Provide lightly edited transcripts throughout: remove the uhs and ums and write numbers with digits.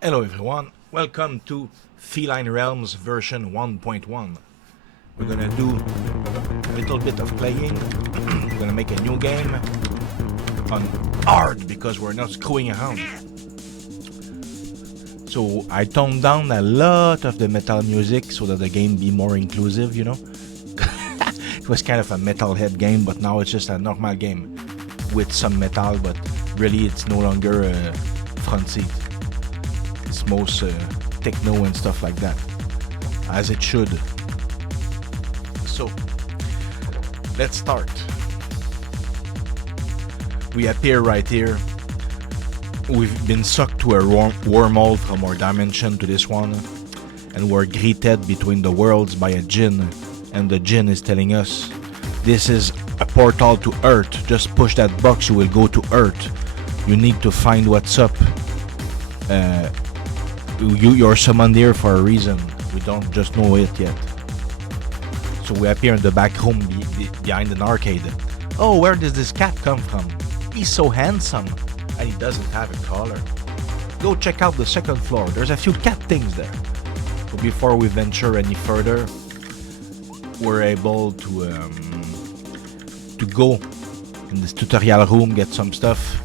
Hello everyone, welcome to Feline Realms version 1.1. We're gonna do a little bit of playing. We're gonna make a new game on hard because we're not screwing around. So I toned down a lot of the metal music so that the game be more inclusive, you know. It was kind of a metalhead game, but now it's just a normal game with some metal, but really it's no longer a front seat. It's most techno and stuff like that, as it should. So, let's start. We appear right here. We've been sucked to a wormhole from our dimension to this one, and we're greeted between the worlds by a djinn, and the djinn is telling us, this is a portal to Earth. Just push that box, you will go to Earth. You need to find what's up. You're summoned here for a reason. We don't just know it yet. So we appear in the back room behind an arcade. Oh, where does this cat come from? He's so handsome. And he doesn't have a collar. Go check out the second floor. There's a few cat things there. So before we venture any further, we're able to go in this tutorial room, get some stuff.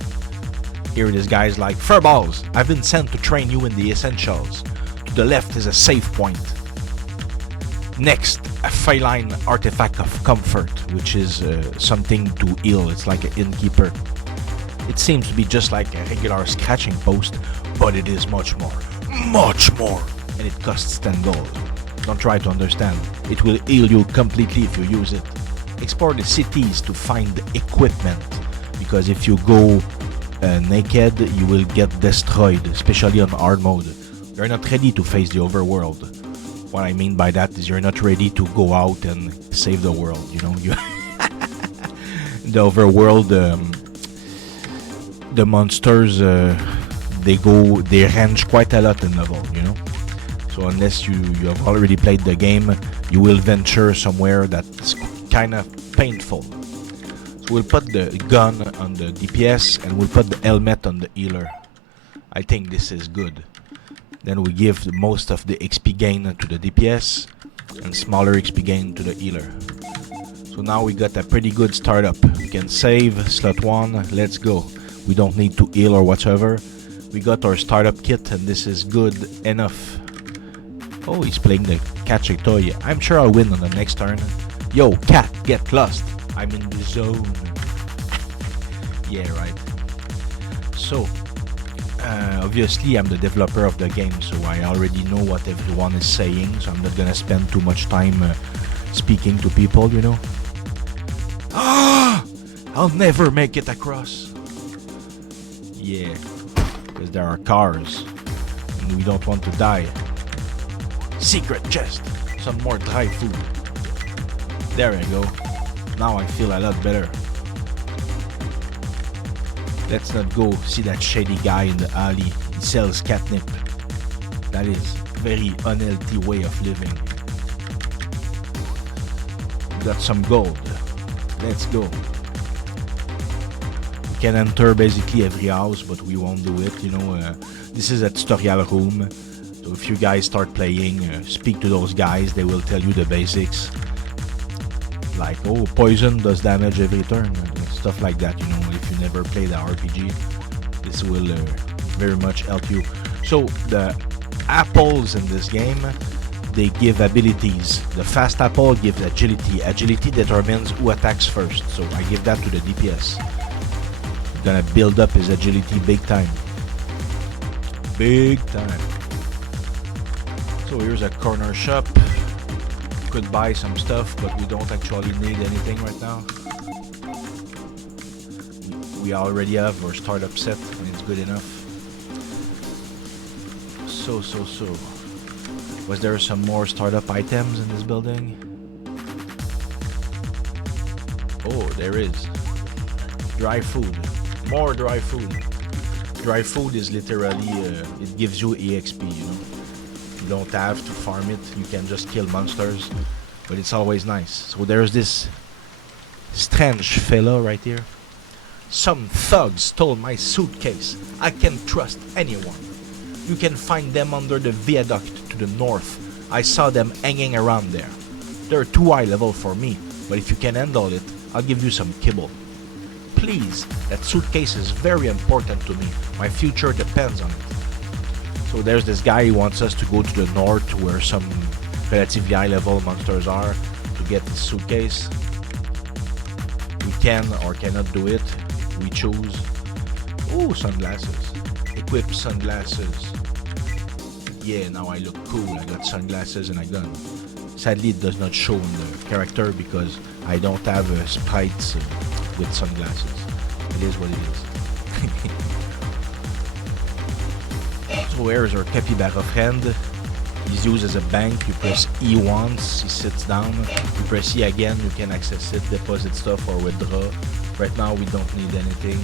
Here this guy's like, Furballs, I've been sent to train you in the essentials. To the left is a save point. Next, a feline artifact of comfort, which is something to heal. It's like an innkeeper. It seems to be just like a regular scratching post, but it is much more. Much more! And it costs 10 gold. Don't try to understand. It will heal you completely if you use it. Explore the cities to find equipment, because if you go naked, you will get destroyed, especially on hard mode. You're not ready to face the overworld. What I mean by that is you're not ready to go out and save the world, you know? The overworld, the monsters, they range quite a lot in level, you know? So unless you have already played the game, you will venture somewhere that's kind of painful. So we'll put the gun on the DPS and we'll put the helmet on the healer. I think this is good. Then we give most of the XP gain to the DPS and smaller XP gain to the healer. So now we got a pretty good startup. We can save slot 1, let's go. We don't need to heal or whatever. We got our startup kit and this is good enough. Oh, he's playing the catch a toy. I'm sure I'll win on the next turn. Yo, cat, get lost. I'm in the zone. Yeah, right. So, obviously I'm the developer of the game, so I already know what everyone is saying, so I'm not gonna spend too much time speaking to people, you know. Ah! I'll never make it across. Yeah, because there are cars, and we don't want to die. Secret chest. Some more dry food. There I go. Now I feel a lot better. Let's not go see that shady guy in the alley. He sells catnip. That is very unhealthy way of living. We got some gold. Let's go. We can enter basically every house, but we won't do it, you know. This is a tutorial room. So if you guys start playing, speak to those guys. They will tell you the basics. Like, oh, poison does damage every turn, stuff like that, you know. If you never played the RPG, this will very much help you. So the apples in this game, they give abilities. The fast apple gives agility. Agility determines who attacks first, so I give that to the DPS. Gonna build up his agility big time. Big time. So here's a corner shop. Could buy some stuff, but we don't actually need anything right now. We already have our startup set and it's good enough. So. Was there some more startup items in this building? Oh, there is. Dry food. More dry food. Dry food is literally, it gives you EXP, you know. You don't have to farm it, you can just kill monsters, but it's always nice. So there's this strange fella right here. Some thug stole my suitcase. I can't trust anyone. You can find them under the viaduct to the north. I saw them hanging around there. They're too high level for me, but if you can handle it, I'll give you some kibble. Please, that suitcase is very important to me. My future depends on it. So there's this guy who wants us to go to the north where some relatively high level monsters are to get this suitcase. We can or cannot do it. We choose. Ooh, sunglasses. Equip sunglasses. Yeah, now I look cool. I got sunglasses and a gun. Sadly, it does not show in the character because I don't have sprites with sunglasses. It is what it is. So here's our capybara friend. He's used as a bank. You press E once, he sits down. You press E again, you can access it, deposit stuff or withdraw. Right now we don't need anything.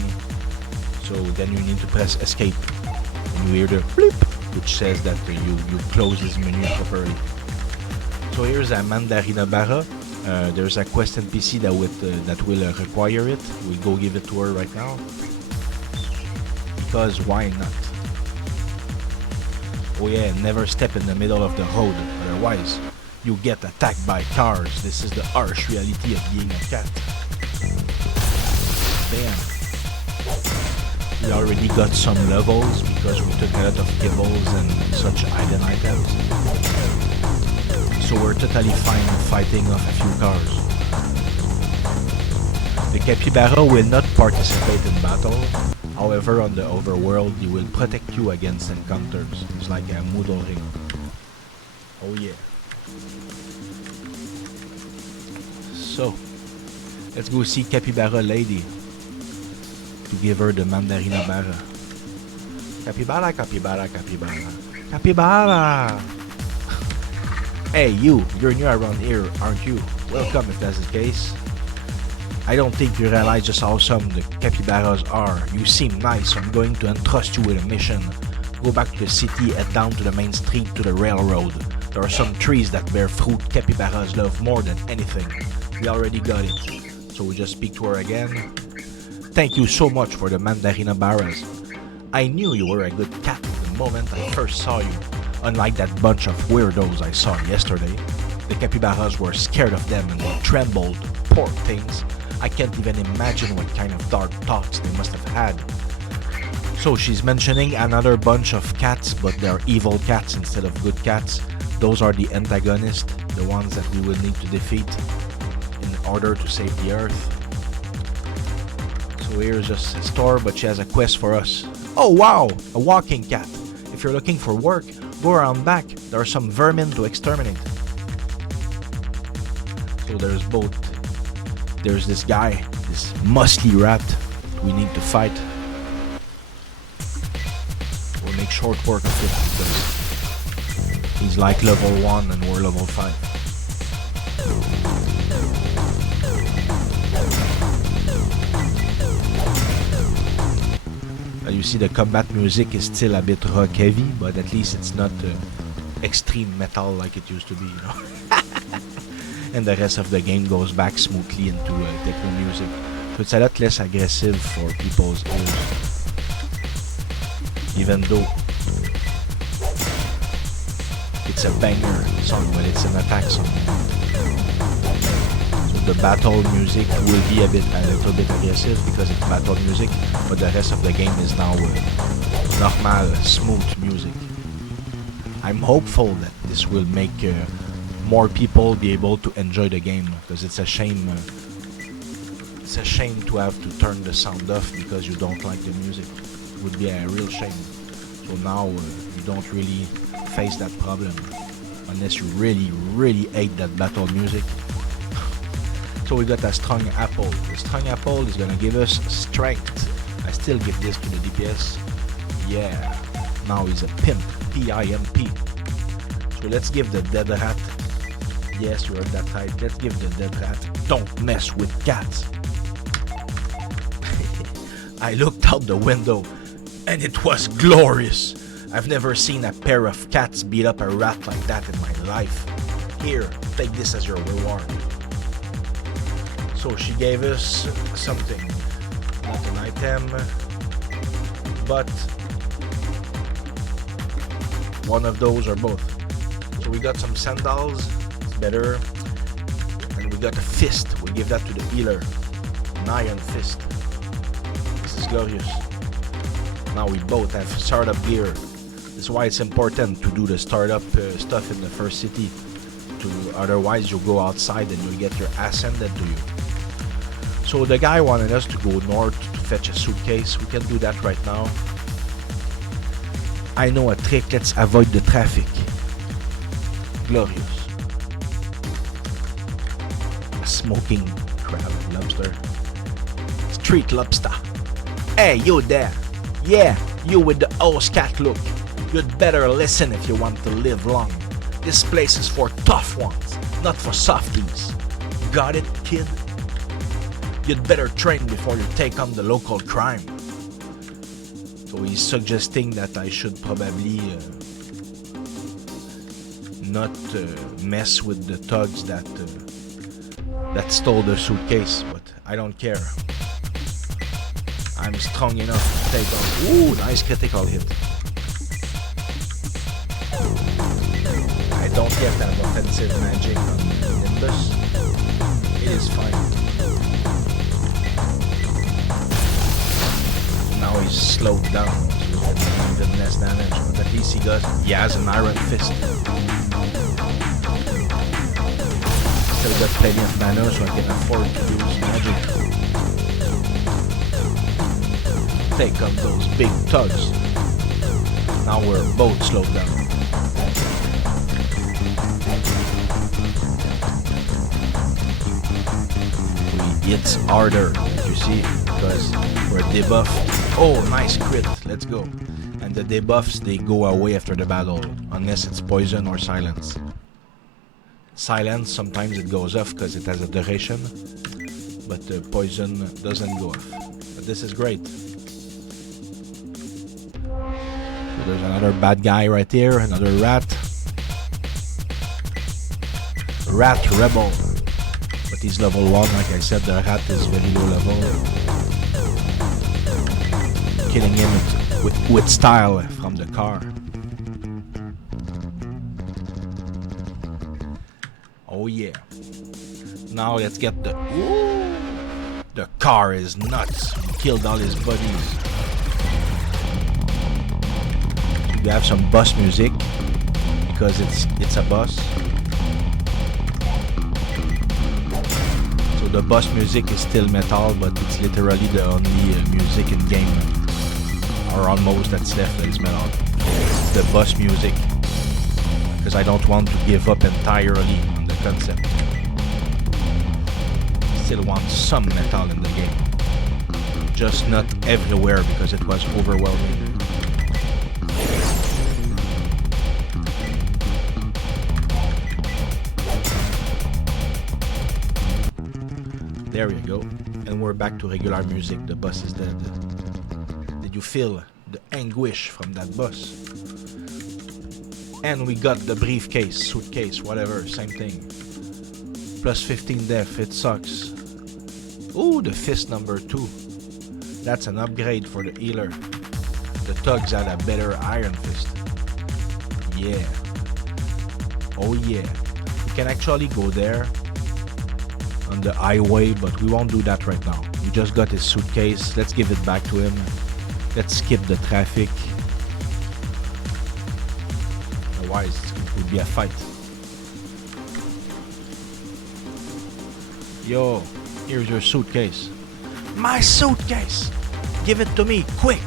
So then you need to press escape. And you hear the bleep, which says that you close this menu properly. So here's a Mandarina Barra. There's a quest NPC that will require it. We'll go give it to her right now. Because why not? Oh yeah, never step in the middle of the road, otherwise you get attacked by cars. This is the harsh reality of being a cat. Damn. We already got some levels because we took a lot of kibbles and such island items. So we're totally fine fighting off a few cars. The capybara will not participate in battle. However, on the overworld, he will protect you against encounters. It's like a Moodle ring. Oh yeah. So, let's go see Capybara Lady to give her the Mandarina Barra. Capybara, capybara, capybara. Capybara! Hey, you're new around here, aren't you? Welcome if that's the case. I don't think you realize just how awesome the capybaras are. You seem nice, so I'm going to entrust you with a mission. Go back to the city, head down to the main street to the railroad. There are some trees that bear fruit capybaras love more than anything. We already got it. So we just speak to her again. Thank you so much for the Mandarina Barras. I knew you were a good cat the moment I first saw you. Unlike that bunch of weirdos I saw yesterday. The capybaras were scared of them and they trembled. Poor things. I can't even imagine what kind of dark thoughts they must have had. So she's mentioning another bunch of cats, but they're evil cats instead of good cats. Those are the antagonists, the ones that we will need to defeat in order to save the Earth. So here's just a store, but she has a quest for us. Oh wow, a walking cat. If you're looking for work, go around back. There are some vermin to exterminate. So there's both. There's this guy, this muscly rat we need to fight. We'll make short work of it because he's like level 1 and we're level 5. Now you see the combat music is still a bit rock heavy, but at least it's not extreme metal like it used to be, you know. And the rest of the game goes back smoothly into techno music. So it's a lot less aggressive for people's ears. Even though it's a banger song, but it's an attack song. So the battle music will be a little bit aggressive because it's battle music, but the rest of the game is now normal, smooth music. I'm hopeful that this will make more people be able to enjoy the game, because it's a shame to have to turn the sound off because you don't like the music. It would be a real shame. So now you don't really face that problem unless you really hate that battle music. So we got a strong apple. The strong apple is gonna give us strength. I still give this to the DPS. Yeah, now he's a pimp. P-I-M-P. So let's give the dead rat. Yes, you heard that right. Let's give the dead rat. Don't mess with cats. I looked out the window and it was glorious. I've never seen a pair of cats beat up a rat like that in my life. Here, take this as your reward. So she gave us something. Not an item, but one of those or both. So we got some sandals, it's better. And we got a fist, we give that to the healer. An iron fist. This is glorious. Now we both have startup gear. This is why it's important to do the startup stuff in the first city. Otherwise you'll go outside and you'll get your ass handed to you. So the guy wanted us to go north to fetch a suitcase. We can do that right now. I know a trick, let's avoid the traffic. Glorious. A smoking crab and lobster. Street lobster. Hey, you there. Yeah, you with the horse cat look. You'd better listen if you want to live long. This place is for tough ones, not for softies. Got it, kid? You'd better train before you take on the local crime. So he's suggesting that I should probably not mess with the thugs that stole the suitcase, but I don't care. I'm strong enough to take on. Ooh, nice critical hit. I don't yet have offensive magic on Nimbus. It is fine. Now he's slowed down, so he's getting even less damage, but at least he has an iron fist. Still got plenty of mana, so I can afford to use magic. Take on those big thugs. Now we're both slowed down. We hit harder, you see, because we're debuffed. Oh, nice crit, let's go. And the debuffs, they go away after the battle, unless it's poison or silence. Silence, sometimes it goes off because it has a duration, but the poison doesn't go off. But this is great. So there's another bad guy right here, another rat. Rat Rebel. But he's level 1, like I said, the rat is very low level. Killing him with style from the car. Oh yeah. Now let's get the... Ooh, the car is nuts. We killed all his buddies. We have some bus music because it's a bus. So the bus music is still metal, but it's literally the only music in game, or almost that's left that is metal. The bus music, because I don't want to give up entirely on the concept. Still want some metal in the game, just not everywhere because it was overwhelming. There you go. And we're back to regular music. The bus is dead. Did you feel the anguish from that bus? And we got the briefcase, suitcase, whatever, same thing. Plus 15 def, it sucks. Ooh, the fist number 2. That's an upgrade for the healer. The thugs had a better iron fist. Yeah. Oh yeah. We can actually go there on the highway, but we won't do that right now. We just got his suitcase. Let's give it back to him. Let's skip the traffic. Otherwise, it would be a fight. Yo, here's your suitcase. My suitcase! Give it to me, quick!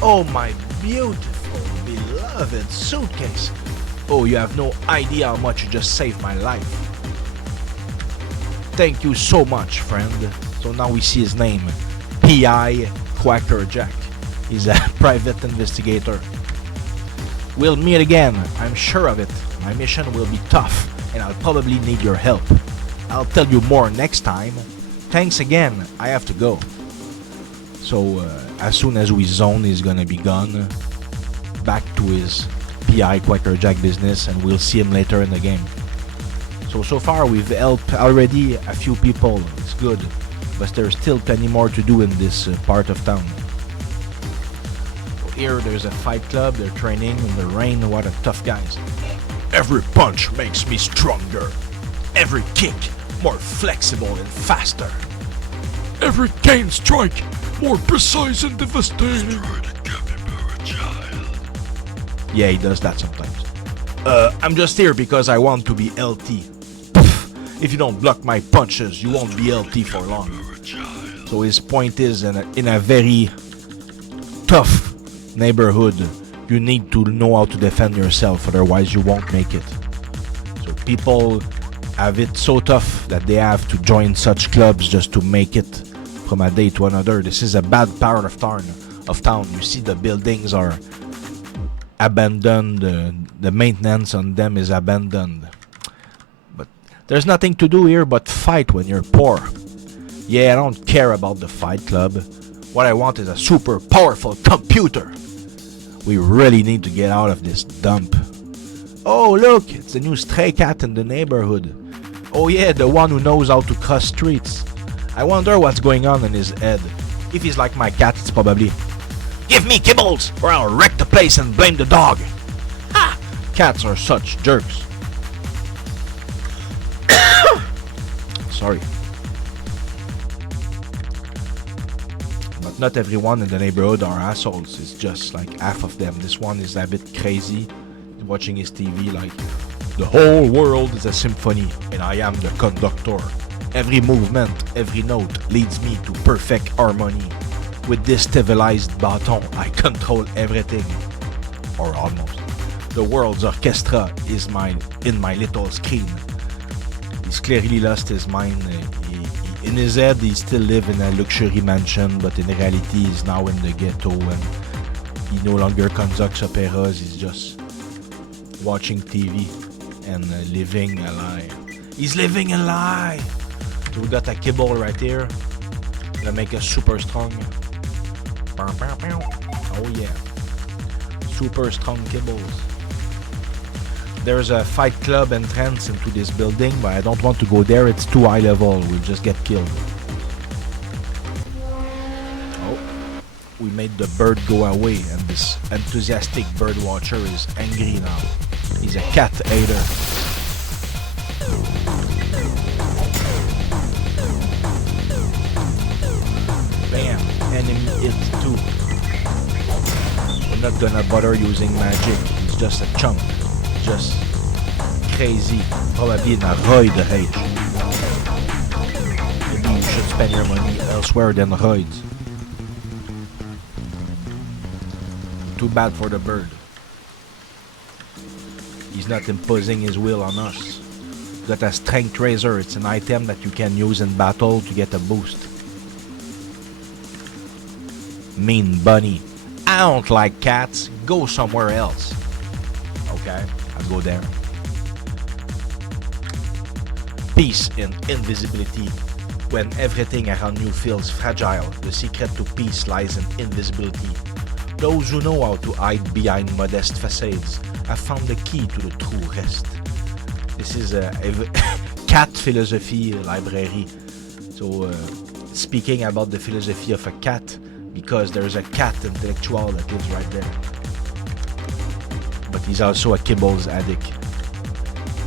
Oh, my beautiful, beloved suitcase! Oh, you have no idea how much you just saved my life. Thank you so much, friend. So now we see his name. P.I. Quacker Jack. He's a private investigator. We'll meet again, I'm sure of it. My mission will be tough, and I'll probably need your help. I'll tell you more next time. Thanks again, I have to go. So, as soon as we zone, he's gonna be gone. Back to his P.I. Quacker Jack business, and we'll see him later in the game. So far we've helped already a few people, it's good, but there's still plenty more to do in this part of town. here there's a fight club. They're training in the rain. What a tough guys. Every punch makes me stronger. Every kick more flexible and faster. Every cane strike more precise and devastating. Yeah, he does that sometimes. I'm just here because I want to be LT. If you don't block my punches, you won't be LT for long. So his point is, in a very tough neighborhood, you need to know how to defend yourself, otherwise you won't make it. So people have it so tough that they have to join such clubs just to make it from a day to another. This is a bad part of town. You see the buildings are abandoned, the maintenance on them is abandoned. But there's nothing to do here but fight when you're poor. Yeah, I don't care about the fight club. What I want is a super powerful computer. We really need to get out of this dump. Oh look, it's the new stray cat in the neighborhood. Oh yeah, the one who knows how to cross streets. I wonder what's going on in his head. If he's like my cat, it's probably, give me kibbles or I'll wreck the place and blame the dog. Ha! Cats are such jerks. Sorry. But not everyone in the neighborhood are assholes. It's just like half of them. This one is a bit crazy, watching his TV like, the whole world is a symphony and I am the conductor. Every movement, every note leads me to perfect harmony. With this civilized baton, I control everything. Or almost. The world's orchestra is in my little screen. He's clearly lost his mind. In his head, he still lives in a luxury mansion, but in reality, he's now in the ghetto and he no longer conducts operas. He's just watching TV and living a lie. He's living a lie. So we got a kibble right here. Gonna make us super strong. Oh yeah. Super strong kibbles. There's a fight club entrance into this building, but I don't want to go there. It's too high level. We'll just get killed. Oh. We made the bird go away, and this enthusiastic bird watcher is angry now. He's a cat hater. Bam! Enemy hit too. We're not gonna bother using magic. He's just a chump. Just crazy. Probably in a roid rage. Maybe you should spend your money elsewhere than roids. Too bad for the bird. He's not imposing his will on us. Got a strength razor. It's an item that you can use in battle to get a boost. Mean bunny. I don't like cats. Go somewhere else. Okay, I'll go there. Peace in invisibility. When everything around you feels fragile, the secret to peace lies in invisibility. Those who know how to hide behind modest facades have found the key to the true rest. This is a cat philosophy library. So, speaking about the philosophy of a cat, because there's a cat intellectual that lives right there. But he's also a kibbles addict.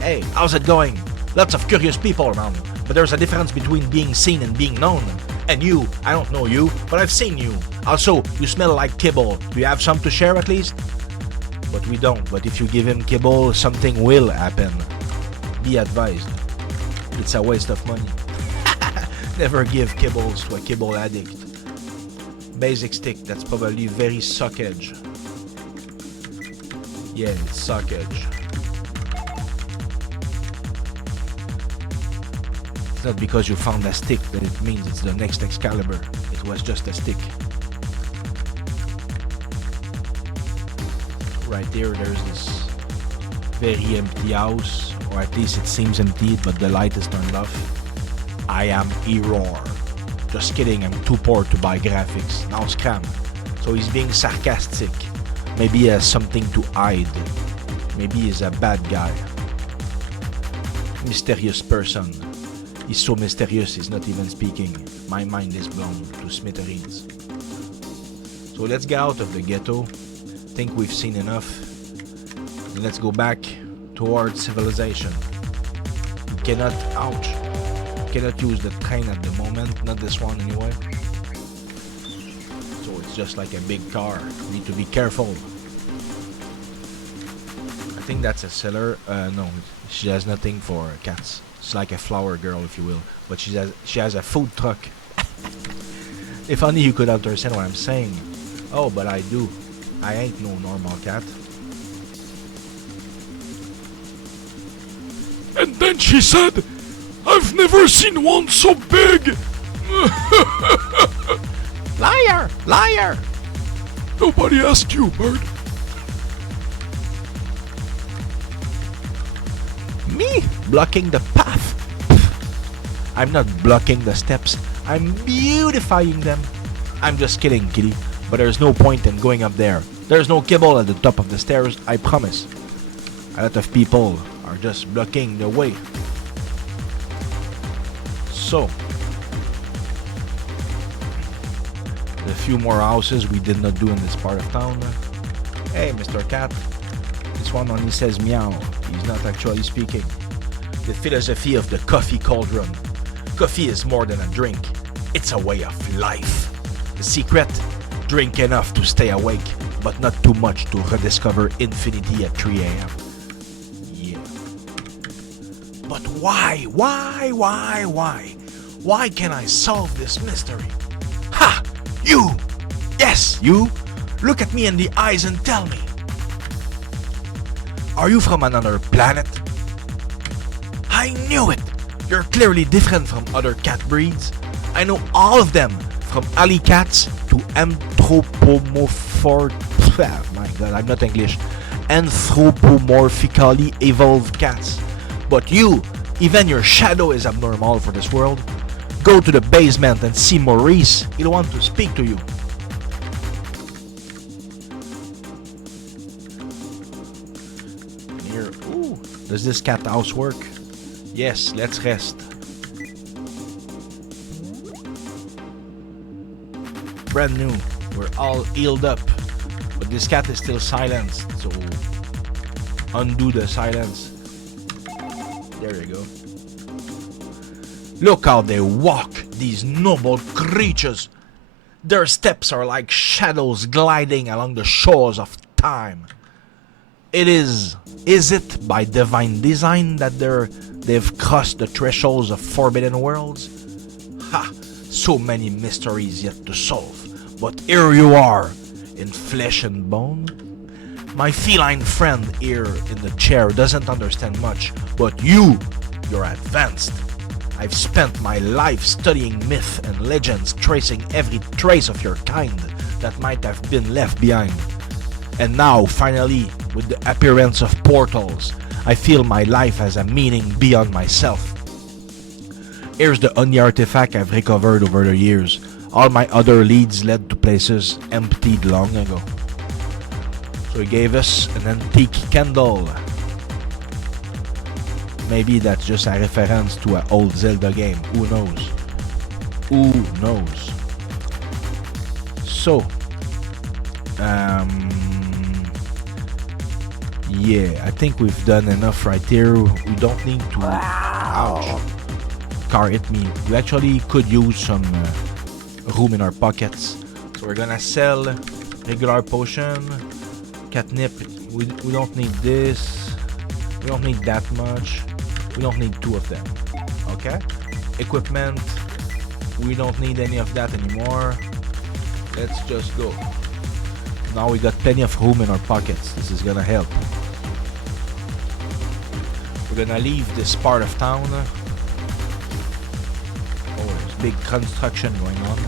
Hey, how's it going? Lots of curious people around, but there's a difference between being seen and being known. And you, I don't know you, but I've seen you. Also, you smell like kibble. Do you have some to share at least? But we don't. But if you give him kibble, something will happen. Be advised. It's a waste of money. Never give kibbles to a kibble addict. Basic stick, that's probably very suck edge. Yeah, it's suck edge. It's not because you found a stick that it means it's the next Excalibur. It was just a stick. Right there, there's this very empty house, or at least it seems empty, but the light is turned off. I am Error. Just kidding, I'm too poor to buy graphics. Now scram. So he's being sarcastic. Maybe he has something to hide. Maybe he's a bad guy. Mysterious person. He's so mysterious he's not even speaking. My mind is blown to smithereens. So let's get out of the ghetto. Think we've seen enough. And let's go back towards civilization. You cannot, ouch. You cannot use the train at the moment. Not this one anyway. So it's just like a big car. You need to be careful. I think that's a seller. No, she has nothing for cats. It's like a flower girl, if you will. But she has a food truck. If only you could understand what I'm saying. Oh, but I do. I ain't no normal cat. And then she said, "I've never seen one so big." Liar! Liar! Nobody asked you, bird. Me? Blocking the path? I'm not blocking the steps. I'm beautifying them. I'm just kidding, kitty. But there's no point in going up there. There's no kibble at the top of the stairs, I promise. A lot of people are just blocking the way. So, the few more houses we did not do in this part of town. Hey, Mr. Cat. This one only says meow. He's not actually speaking. The philosophy of the coffee cauldron. Coffee is more than a drink. It's a way of life. The secret? Drink enough to stay awake, but not too much to rediscover infinity at 3 a.m. Yeah. But why? Why can I solve this mystery? Ha! You! Yes, you! Look at me in the eyes and tell me. Are you from another planet? I knew it! You're clearly different from other cat breeds. I know all of them, from alley cats to my god, I'm not English. Anthropomorphically evolved cats. But you, even your shadow is abnormal for this world. Go to the basement and see Maurice. He'll want to speak to you. Here, ooh, does this cat house work? Yes, let's rest. Brand new. We're all healed up. But this cat is still silenced, so undo the silence. There you go. Look how they walk, these noble creatures. Their steps are like shadows gliding along the shores of time. Is it by divine design that they've crossed the thresholds of forbidden worlds? Ha! So many mysteries yet to solve. But here you are, in flesh and bone. My feline friend here in the chair doesn't understand much, but you're advanced. I've spent my life studying myth and legends, tracing every trace of your kind that might have been left behind. And now, finally, with the appearance of portals, I feel my life has a meaning beyond myself. Here's the only artifact I've recovered over the years. All my other leads led to places emptied long ago. So he gave us an antique candle. Maybe that's just a reference to an old Zelda game. Who knows? Who knows? So, yeah, I think we've done enough right here. We don't need to... Ouch. Car hit me. We actually could use some room in our pockets. So we're gonna sell regular potion, catnip. We don't need this. We don't need that much. We don't need two of them. Okay? Equipment. We don't need any of that anymore. Let's just go. Now we got plenty of room in our pockets. This is gonna help. We're gonna leave this part of town. Oh, there's big construction going on.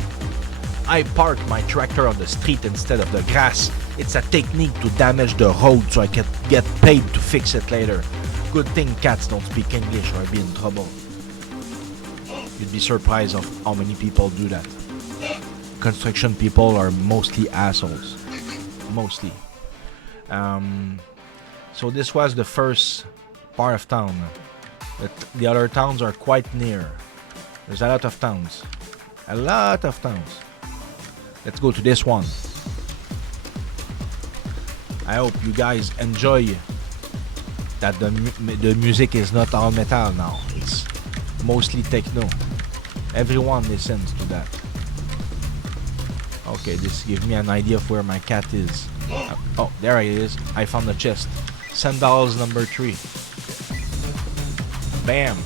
I park my tractor on the street instead of the grass. It's a technique to damage the road so I can get paid to fix it later. Good thing cats don't speak English or I'd be in trouble. You'd be surprised of how many people do that. Construction people are mostly assholes. Mostly. So this was the first part of town. But the other towns are quite near. There's a lot of towns. A lot of towns. Let's go to this one. I hope you guys enjoy that the music is not all metal now. It's mostly techno. Everyone listens to that. Okay, this gives me an idea of where my cat is. Oh, there it is. I found the chest. Sandals number 3. Bam.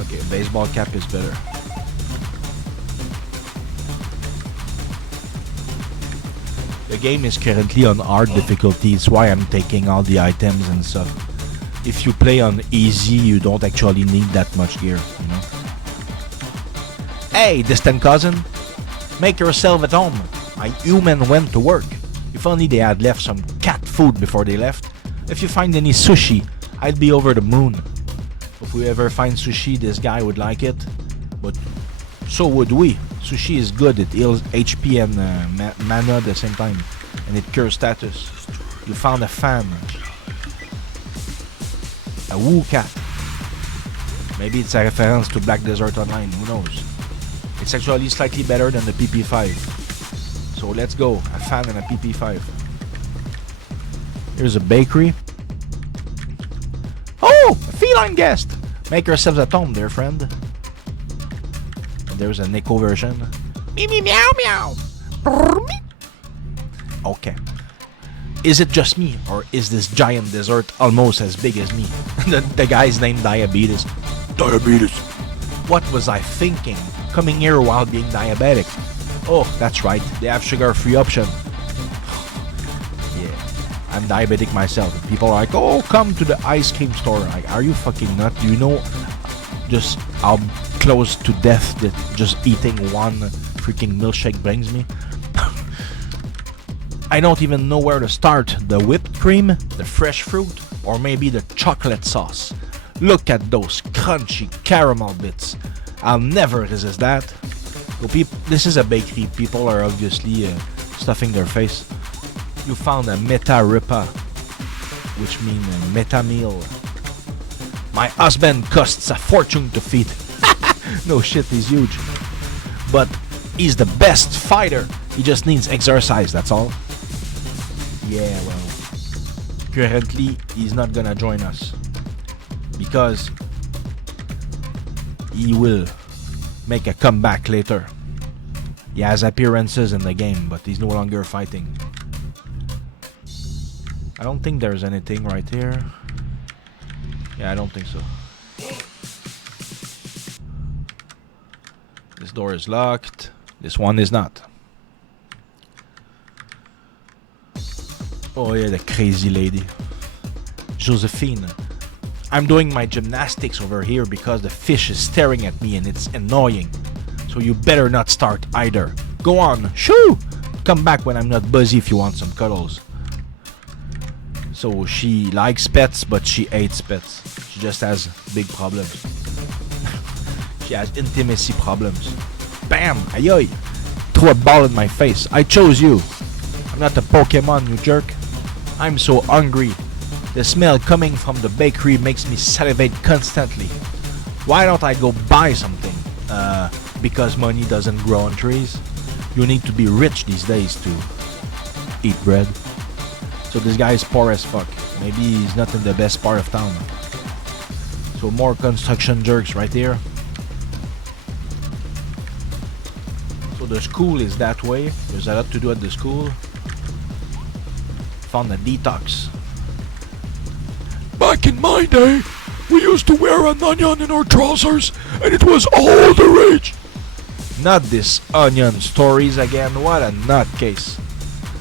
Okay, baseball cap is better. The game is currently on hard difficulty. It's why I'm taking all the items and stuff. If you play on easy, you don't actually need that much gear, you know. Hey, distant cousin, make yourself at home. My human went to work. If only they had left some cat food before they left. If you find any sushi, I'd be over the moon. If we ever find sushi, this guy would like it. But so would we. Sushi is good. It heals HP and mana at the same time. And it cures status. You found a fan. A woo cat. Maybe it's a reference to Black Desert Online. Who knows? It's actually slightly better than the PP5. So let's go. A fan and a PP5. Here's a bakery. Oh! A feline guest! Make yourselves at home there, friend. And there's an echo version. Me me meow meow. Okay. Is it just me, or is this giant desert almost as big as me? the guy's named Diabetes. Diabetes. What was I thinking? Coming here while being diabetic. Oh, that's right. They have sugar-free option. Yeah, I'm diabetic myself. People are like, oh, come to the ice cream store. Like, are you fucking nuts? Do you know just how close to death that just eating one freaking milkshake brings me? I don't even know where to start. The whipped cream, the fresh fruit, or maybe the chocolate sauce. Look at those crunchy caramel bits. I'll never resist that. So this is a bakery. People are obviously stuffing their face. You found a meta ripa, which means a meta meal. My husband costs a fortune to feed. No shit, he's huge. But he's the best fighter. He just needs exercise, that's all. Yeah, well, currently he's not gonna join us because he will make a comeback later. He has appearances in the game, but he's no longer fighting. I don't think there's anything right here. Yeah, I don't think so. This door is locked. This one is not. Oh yeah, the crazy lady. Josephine. I'm doing my gymnastics over here because the fish is staring at me and it's annoying. So you better not start either. Go on, shoo! Come back when I'm not busy if you want some cuddles. So she likes pets, but she hates pets. She just has big problems. She has intimacy problems. Bam! Ayoy! Throw a ball in my face. I chose you. I'm not a Pokemon, you jerk. I'm so hungry. The smell coming from the bakery makes me salivate constantly. Why don't I go buy something? Because money doesn't grow on trees. You need to be rich these days to eat bread. So this guy is poor as fuck. Maybe he's not in the best part of town. So more construction jerks right here. So the school is that way. There's a lot to do at the school. Found a detox. Back in my day, we used to wear an onion in our trousers, and it was all the rage. Not this onion stories again. What a nutcase.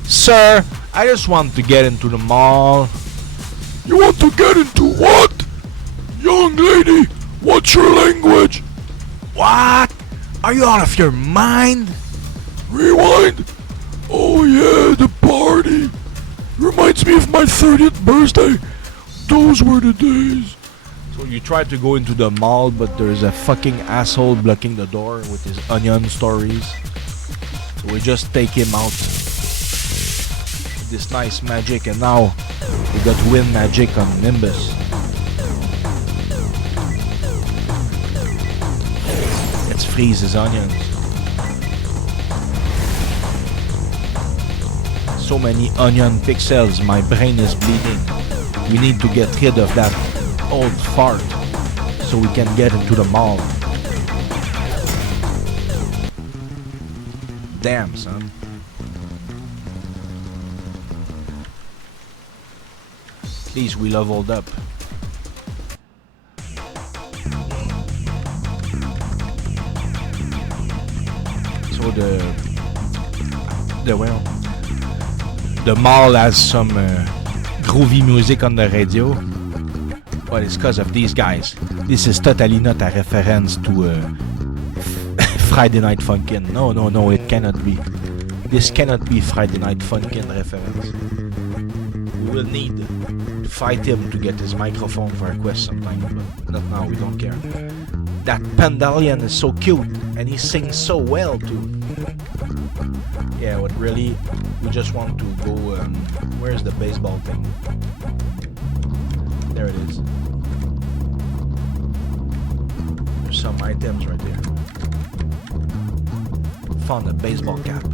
Sir, I just want to get into the mall. You want to get into what? Young lady, what's your language? What? Are you out of your mind? Rewind. Oh yeah, the party. Reminds me of my 30th birthday. Those were the days. So you try to go into the mall, but there's a fucking asshole blocking the door with his onion stories. So we just take him out. This nice magic, and now we got wind magic on Nimbus. Let's freeze his onions. So many onion pixels, my brain is bleeding. We need to get rid of that old fart so we can get into the mall. Damn, son. Please, we leveled up. So the mall has some groovy music on the radio. Well, it's because of these guys. This is totally not a reference to Friday Night Funkin'. No, it cannot be. This cannot be Friday Night Funkin' reference. We will need to fight him to get his microphone for a quest sometime, but not now, we don't care. That Pandalian is so cute, and he sings so well too. Yeah, what really, we just want to go, where's the baseball thing? There it is. There's some items right there. Found a baseball cap.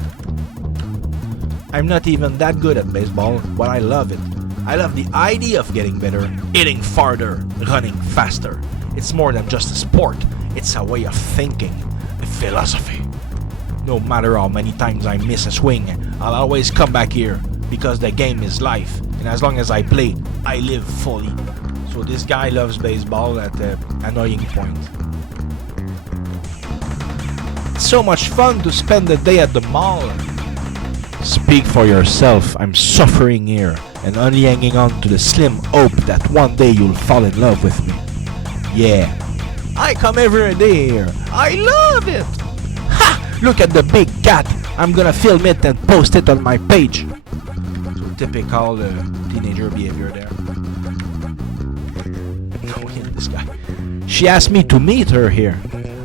I'm not even that good at baseball, but I love it. I love the idea of getting better, hitting farther, running faster. It's more than just a sport. It's a way of thinking, a philosophy. No matter how many times I miss a swing, I'll always come back here because the game is life. And as long as I play, I live fully. So this guy loves baseball at an annoying point. It's so much fun to spend the day at the mall. Speak for yourself. I'm suffering here and only hanging on to the slim hope that one day you'll fall in love with me. Yeah, I come every day here. I love it. Ha! Look at the big cat. I'm gonna film it and post it on my page. So typical teenager behavior there. Look at this guy. She asked me to meet her here.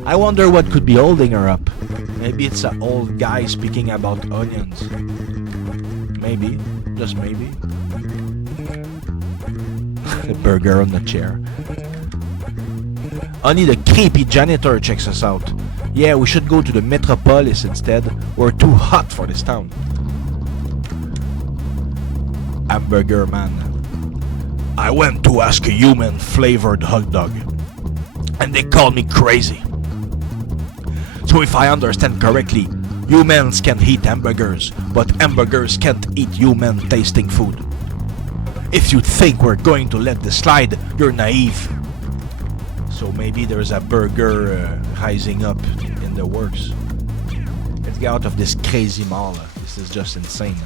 I wonder what could be holding her up. Maybe it's an old guy speaking about onions. Maybe, just maybe. The burger on the chair. Only the creepy janitor checks us out. Yeah, we should go to the metropolis instead. We're too hot for this town. Hamburger man. I went to ask a human flavored hot dog, and they called me crazy. So if I understand correctly, humans can eat hamburgers, but hamburgers can't eat human tasting food. If you think we're going to let this slide, you're naive. So maybe there's a burger rising up in the works. Let's get out of this crazy mall. This is just insane.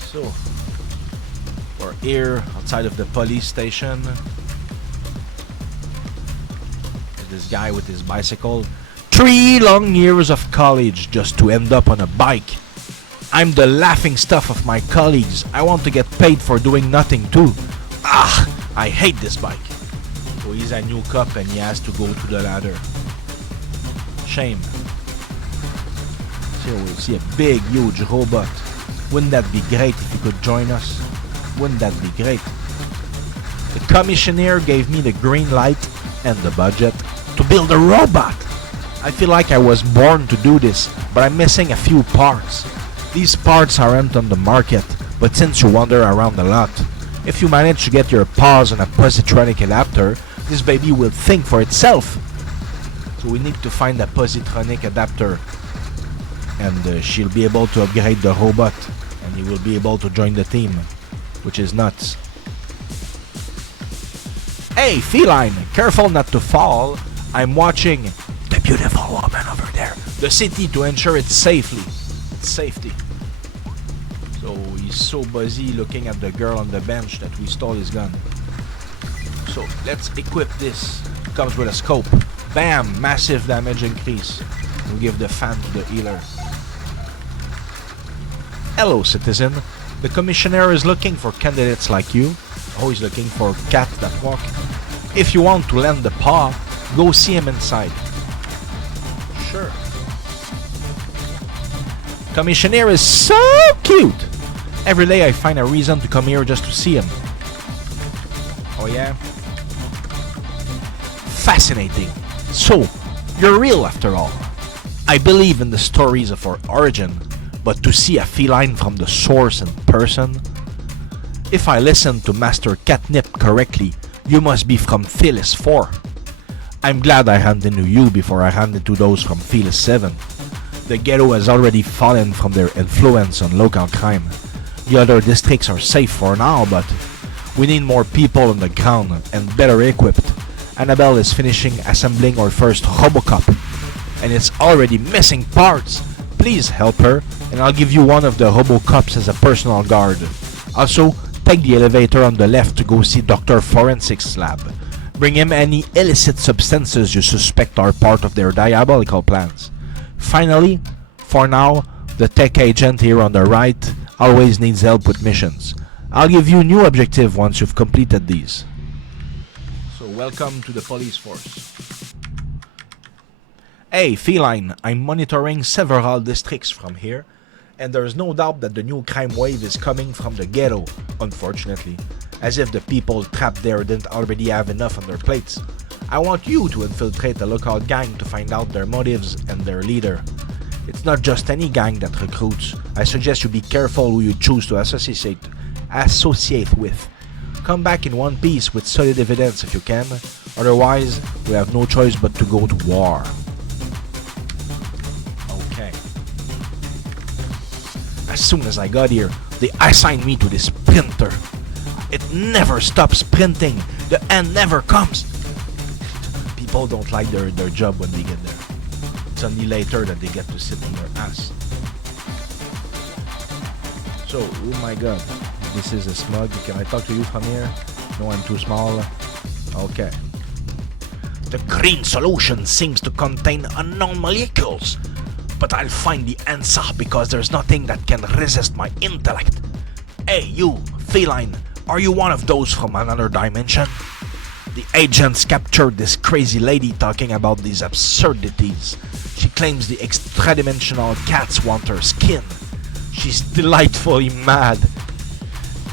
So, we're here outside of the police station. This guy with his bicycle. 3 long years of college just to end up on a bike. I'm the laughing stuff of my colleagues. I want to get paid for doing nothing too. I hate this bike. So he's a new cop and he has to go to the ladder. Shame. So we see a big, huge robot. Wouldn't that be great if you could join us? Wouldn't that be great? The commissioner gave me the green light and the budget to build a robot. I feel like I was born to do this, but I'm missing a few parts. These parts aren't on the market, but since you wander around a lot, if you manage to get your paws on a positronic adapter, this baby will think for itself. So we need to find a positronic adapter, and she'll be able to upgrade the robot, and he will be able to join the team, which is nuts. Hey, Feline, careful not to fall. I'm watching the beautiful woman over there. The city to ensure its safety. So he's so busy looking at the girl on the bench that we stole his gun. So let's equip this. It comes with a scope. Bam! Massive damage increase. We'll give the fan to the healer. Hello, citizen. The commissioner is looking for candidates like you. Oh, he's looking for cats that walk. If you want to lend a paw, go see him inside. Sure. Commissioner is so cute. Every day I find a reason to come here just to see him. Oh yeah? Fascinating. So, you're real after all. I believe in the stories of our origin, but to see a feline from the source in person... If I listened to Master Catnip correctly, you must be from Felis 4. I'm glad I ran into you before I ran into those from Felis 7. The ghetto has already fallen from their influence on local crime. The other districts are safe for now, but we need more people on the ground and better equipped. Annabelle is finishing assembling our first Robocop, and it's already missing parts. Please help her, and I'll give you one of the Robocops as a personal guard. Also, take the elevator on the left to go see Dr. Forensics lab. Bring him any illicit substances you suspect are part of their diabolical plans. Finally, for now, the tech agent here on the right always needs help with missions. I'll give you new objective once you've completed these. So welcome to the police force. Hey, Feline, I'm monitoring several districts from here, and there's no doubt that the new crime wave is coming from the ghetto, unfortunately. As if the people trapped there didn't already have enough on their plates. I want you to infiltrate a local gang to find out their motives and their leader. It's not just any gang that recruits. I suggest you be careful who you choose to associate with. Come back in one piece with solid evidence if you can, otherwise we have no choice but to go to war. Okay. As soon as I got here, they assigned me to this sprinter. It never stops sprinting. The end never comes. People don't like their job when they get there. It's only later that they get to sit on their ass. So, oh my god. This is a smug. Can I talk to you from here? No, I'm too small. Okay. The green solution seems to contain unknown molecules. But I'll find the answer because there's nothing that can resist my intellect. Hey, you, Feline. Are you one of those from another dimension? The agents captured this crazy lady talking about these absurdities. She claims the extra-dimensional cats want her skin. She's delightfully mad.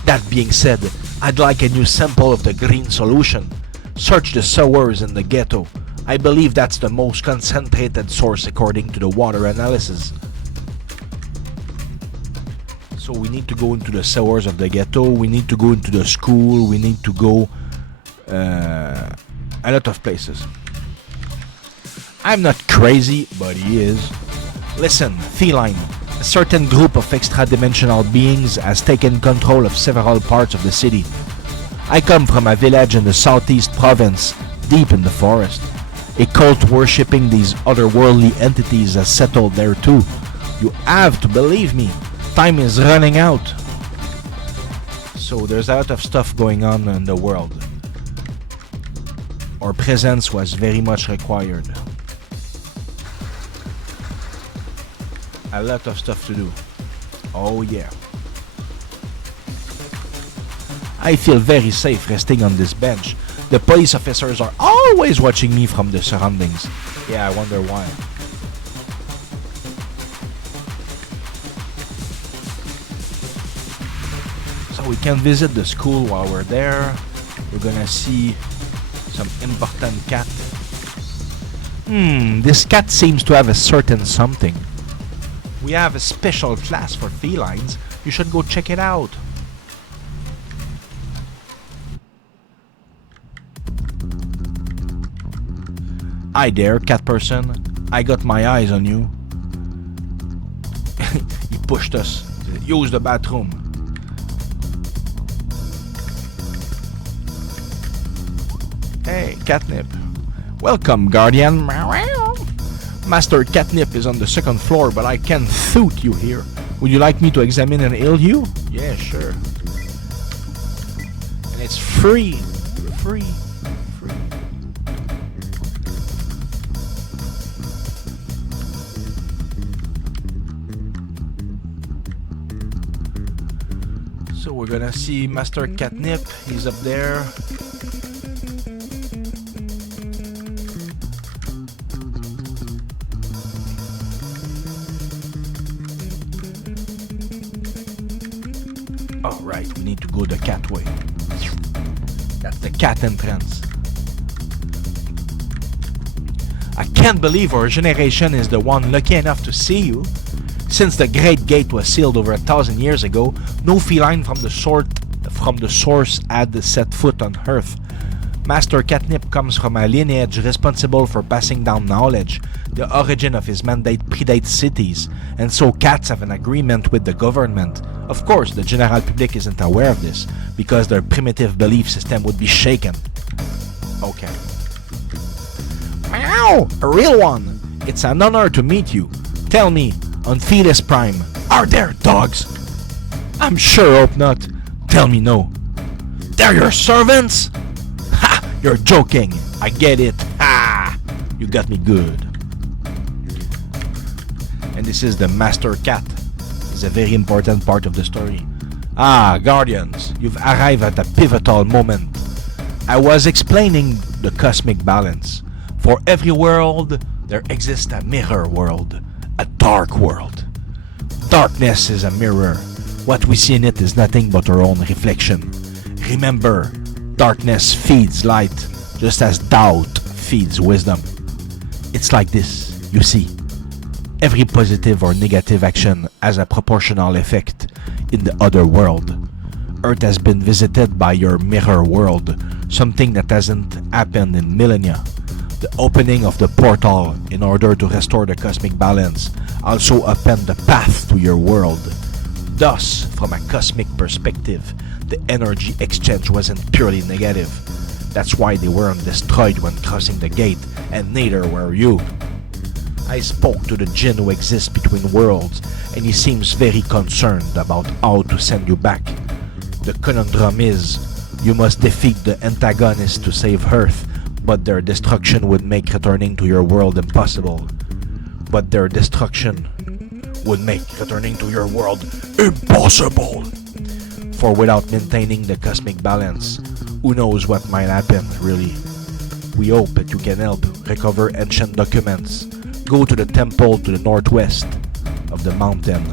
That being said, I'd like a new sample of the green solution. Search the sewers in the ghetto. I believe that's the most concentrated source according to the water analysis. So we need to go into the sewers of the ghetto, we need to go into the school, we need to go a lot of places. I'm not crazy, but he is. Listen, Feline, a certain group of extra-dimensional beings has taken control of several parts of the city. I come from a village in the southeast province, deep in the forest. A cult worshipping these otherworldly entities has settled there too. You have to believe me. Time is running out. So there's a lot of stuff going on in the world. Our presence was very much required. A lot of stuff to do. Oh yeah. I feel very safe resting on this bench. The police officers are always watching me from the surroundings. Yeah, I wonder why. We can visit the school while we're there. We're gonna see some important cat. This cat seems to have a certain something. We have a special class for felines. You should go check it out. Hi there, cat person. I got my eyes on you. He pushed us. Use the bathroom. Hey, Catnip. Welcome, Guardian. Master Catnip is on the second floor, but I can't suit you here. Would you like me to examine and heal you? Yeah, sure. And it's free. Free. So we're gonna see Master Catnip. He's up there. Alright, we need to go the cat way. That's the cat entrance. I can't believe our generation is the one lucky enough to see you. Since the Great Gate was sealed over 1,000 years ago, no feline from the source had set foot on Earth. Master Catnip comes from a lineage responsible for passing down knowledge. The origin of his mandate predates cities, and so cats have an agreement with the government. Of course, the general public isn't aware of this, because their primitive belief system would be shaken. Okay. Meow! A real one! It's an honor to meet you. Tell me, on Felis Prime, are there dogs? I'm sure hope not. Tell me no. They're your servants? Ha! You're joking. I get it. Ha! You got me good. And this is the Master Cat. It's a very important part of the story. Ah, Guardians, you've arrived at a pivotal moment. I was explaining the cosmic balance. For every world, there exists a mirror world, a dark world. Darkness is a mirror. What we see in it is nothing but our own reflection. Remember, darkness feeds light, just as doubt feeds wisdom. It's like this, you see. Every positive or negative action has a proportional effect in the other world. Earth has been visited by your mirror world, something that hasn't happened in millennia. The opening of the portal in order to restore the cosmic balance also opened the path to your world. Thus, from a cosmic perspective, the energy exchange wasn't purely negative. That's why they weren't destroyed when crossing the gate, and neither were you. I spoke to the Jinn who exists between worlds, and he seems very concerned about how to send you back. The conundrum is, you must defeat the antagonists to save Earth, but their destruction would make returning to your world impossible. Impossible! For without maintaining the cosmic balance, who knows what might happen, really. We hope that you can help recover ancient documents. Go to the temple to the northwest of the mountain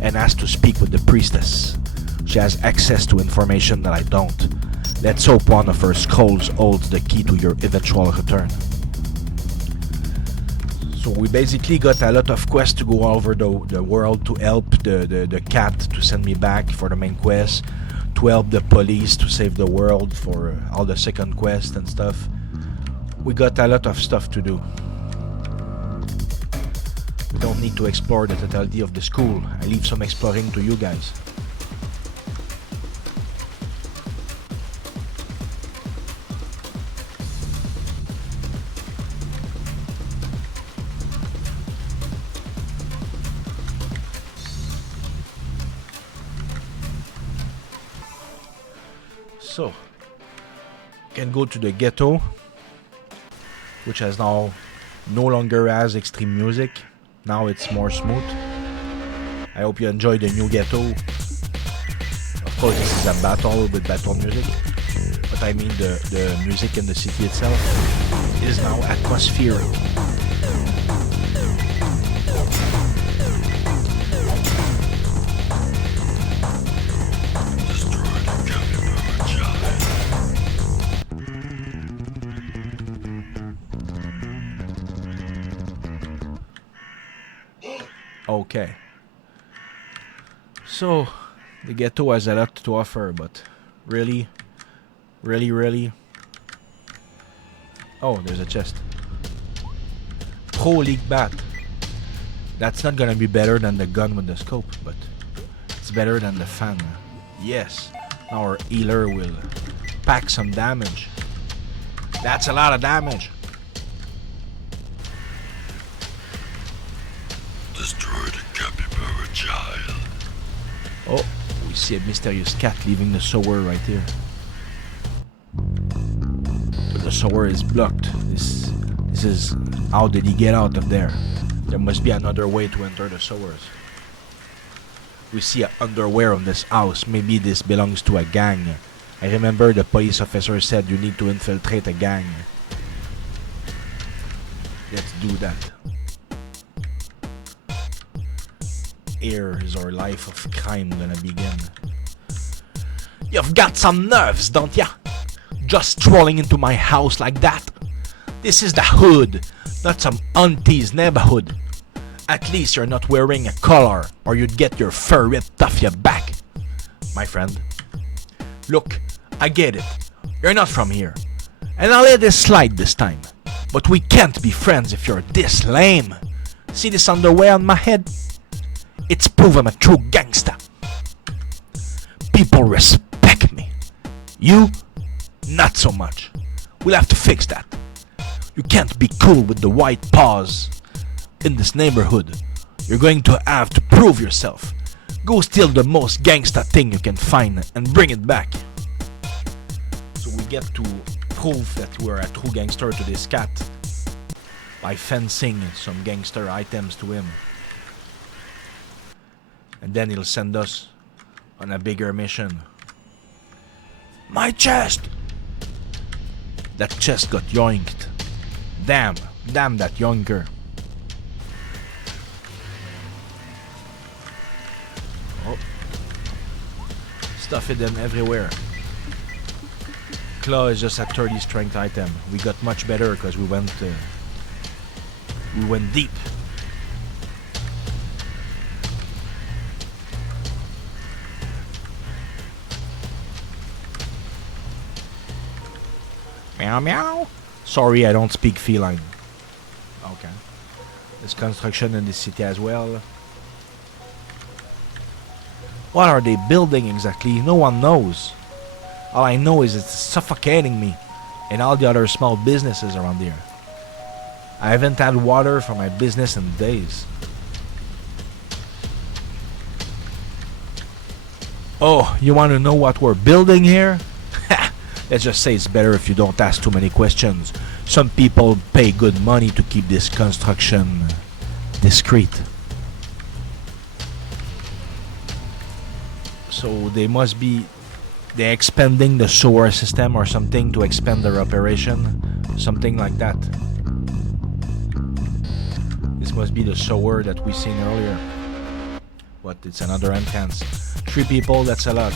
and ask to speak with the priestess. She has access to information that I don't. Let's hope one of her scrolls holds the key to your eventual return. So we basically got a lot of quests to go all over the world to help the cat to send me back for the main quest, to help the police to save the world for all the second quest and stuff. We got a lot of stuff to do. We don't need to explore the totality of the school. I leave some exploring to you guys. So, can go to the ghetto, which has now no longer has extreme music. Now it's more smooth. I hope you enjoy the new ghetto. Of course, this is a battle with battle music, but I mean the music in the city itself is now atmospheric. Okay. So, the ghetto has a lot to offer, but really? Oh, there's a chest. Pro League Bat. That's not gonna be better than the gun with the scope, but it's better than the fan. Yes, now our healer will pack some damage. That's a lot of damage. Destroy the capybara child. Oh, we see a mysterious cat leaving the sewer right here. The sewer is blocked. This is... How did he get out of there? There must be another way to enter the sewers. We see underwear on this house. Maybe this belongs to a gang. I remember the police officer said you need to infiltrate a gang. Let's do that. Here is our life of crime gonna begin. You've got some nerves, don't ya? Just strolling into my house like that. This is the hood, not some auntie's neighborhood. At least you're not wearing a collar, or you'd get your fur ripped off your back. My friend, look, I get it. You're not from here. And I'll let this slide this time. But we can't be friends if you're this lame. See this underwear on my head? It's proof I'm a true gangster. People respect me. You, not so much. We'll have to fix that. You can't be cool with the white paws in this neighborhood. You're going to have to prove yourself. Go steal the most gangsta thing you can find and bring it back. So we get to prove that we're a true gangster to this cat by fencing some gangster items to him. And then he'll send us on a bigger mission. My chest! That chest got yoinked. Damn that yoinker. Oh. Stuff them everywhere. Claw is just a 30 strength item. We got much better because we went deep. Meow meow. Sorry, I don't speak feline. Okay. There's construction in this city as well. What are they building exactly? No one knows. All I know is it's suffocating me and all the other small businesses around here. I haven't had water for my business in days. Oh, you want to know what we're building here? Let's just say it's better if you don't ask too many questions. Some people pay good money to keep this construction discreet. So they're expanding the sewer system or something to expand their operation. Something like that. This must be the sewer that we seen earlier. But it's another entrance. 3 people, that's a lot.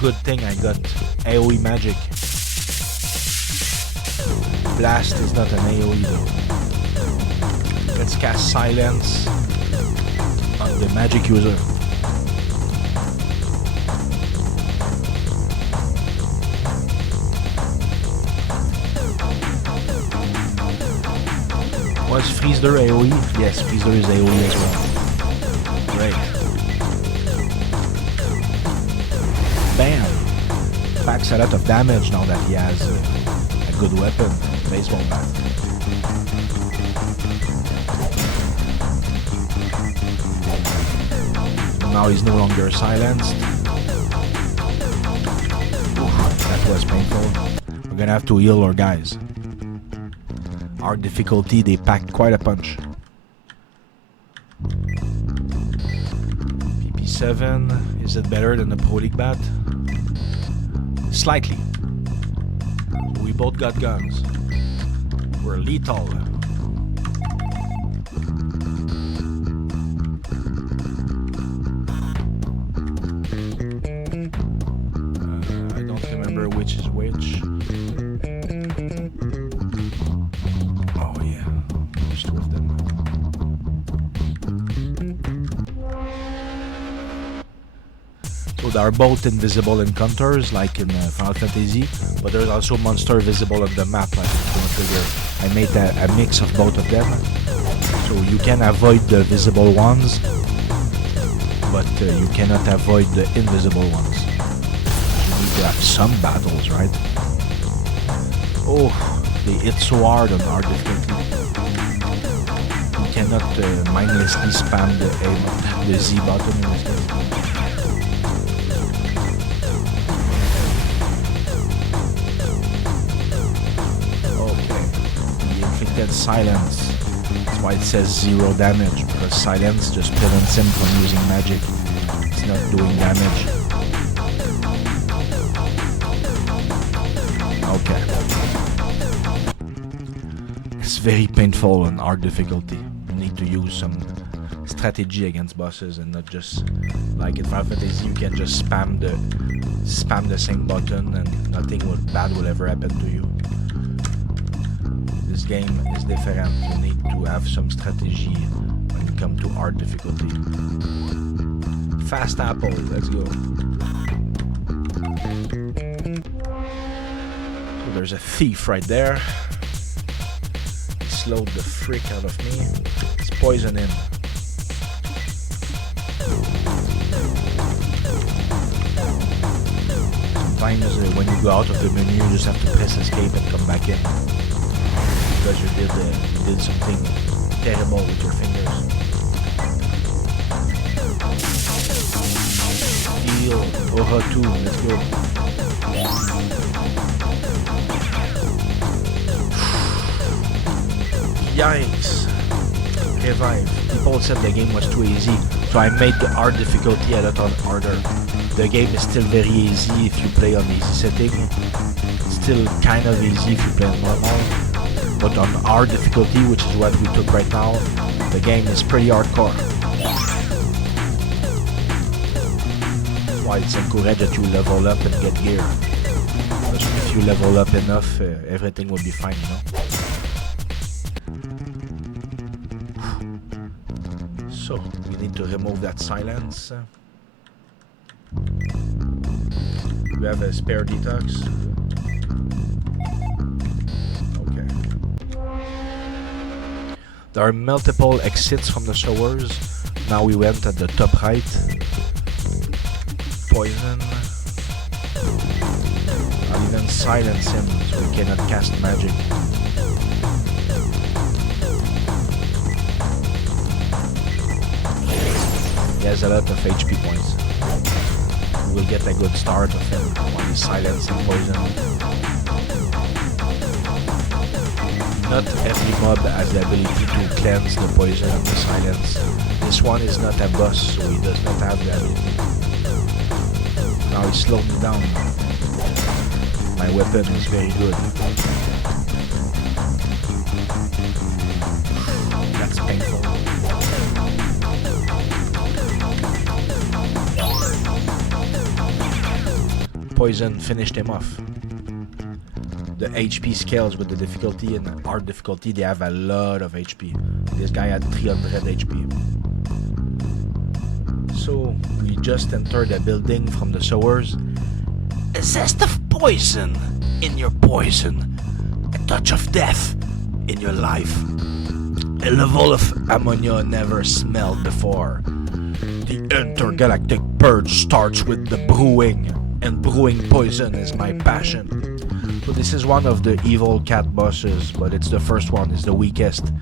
Good thing I got AoE magic. Blast is not an AoE though. Let's cast silence on the magic user. Was Freezer AoE? Yes, Freezer is AoE as well. Great. Bam! Packs a lot of damage now that he has a good weapon, baseball bat. Now he's no longer silenced. Oof, that was painful. We're gonna have to heal our guys. Our difficulty, they packed quite a punch. PP7, is it better than the Pro League bat? Slightly. We both got guns. We're lethal. I don't remember which is which. Oh yeah, there's 2 of them. So there are both invisible encounters like in Final Fantasy, but there's also monster visible on the map like in Chrono Trigger. I made a mix of both of them, so you can avoid the visible ones, but you cannot avoid the invisible ones. You need to have some battles, right? Oh, they hit so hard on hard difficulty. You cannot mindlessly spam the Z button in this game. Silence. That's why it says 0 damage, because silence just prevents him from using magic. It's not doing damage. Okay. It's very painful on hard difficulty. You need to use some strategy against bosses and not just like in Final Fantasy you can just spam the same button and nothing bad will ever happen to you. this game is different. You need to have some strategy when you come to hard difficulty. Fast apple, let's go. So there's a thief right there. He slowed the freak out of me. It's poison him. Sometimes when you go out of the menu, you just have to press escape and come back in. Because you did something terrible with your fingers. Heal, Aura 2, let's go. Yikes. Revive. People said the game was too easy, so I made the hard difficulty a lot harder. The game is still very easy if you play on easy setting. It's still kind of easy if you play on normal. But on hard difficulty, which is what we took right now, the game is pretty hardcore. That's why it's encouraged that you level up and get gear. But if you level up enough, everything will be fine, you know? So, we need to remove that silence. We have a spare detox. Okay. There are multiple exits from the sewers. Now we went at the top right. Poison. I'll even silence him so he cannot cast magic. He has a lot of HP points. We'll get a good start of him when he's silencing poison. Not every mob has the ability to cleanse the poison and the silence. This one is not a boss, so he does not have the ability. Now he slowed me down. My weapon is very good. That's painful. Poison finished him off. The HP scales with the difficulty, and hard difficulty they have a lot of HP. This guy had 300 HP. So we just entered a building from the sewers. A zest of poison in your poison. A touch of death in your life. A level of ammonia never smelled before. The intergalactic purge starts with the brewing. And brewing poison is my passion. So this is one of the evil cat bosses, but it's the first one, it's the weakest.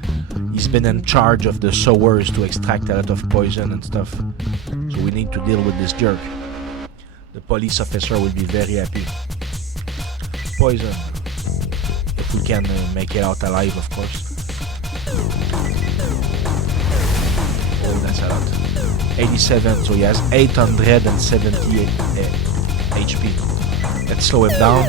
He's been in charge of the sewers to extract a lot of poison and stuff. So we need to deal with this jerk. The police officer will be very happy. Poison. If we can make it out alive, of course. Oh, that's a lot. 87, so he has 878 HP. Let's slow him down.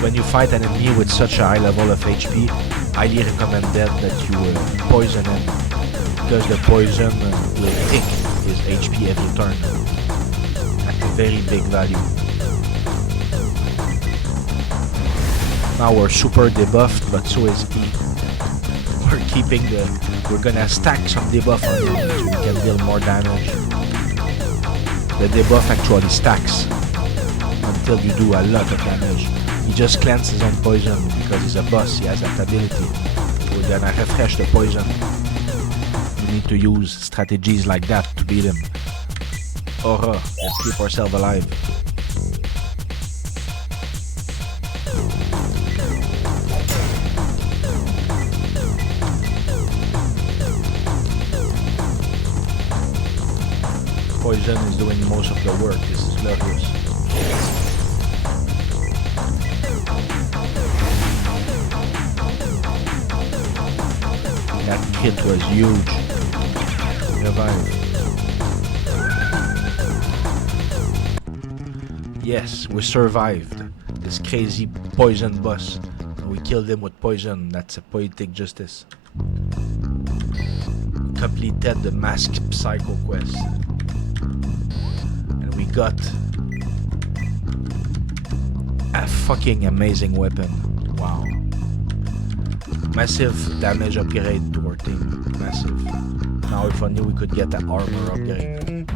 When you fight an enemy with such a high level of HP, highly recommended that you poison him, because the poison will take his HP every turn at a very big value. Now we're super debuffed, but so is he. We're gonna stack some debuff on him so we can deal more damage. The debuff actually stacks until you do a lot of damage. He just cleanses his own poison because he's a boss, he has that ability. We're gonna refresh the poison. We need to use strategies like that to beat him. Aura, let's keep ourselves alive. Poison is doing most of the work. This is glorious. That kit was huge. Revive. Yes, we survived this crazy poison boss. We killed him with poison. That's a poetic justice. Completed the Masked Psycho quest. We got a fucking amazing weapon. Wow. Massive damage upgrade to our team. Massive. Now if only we could get that armor upgrade.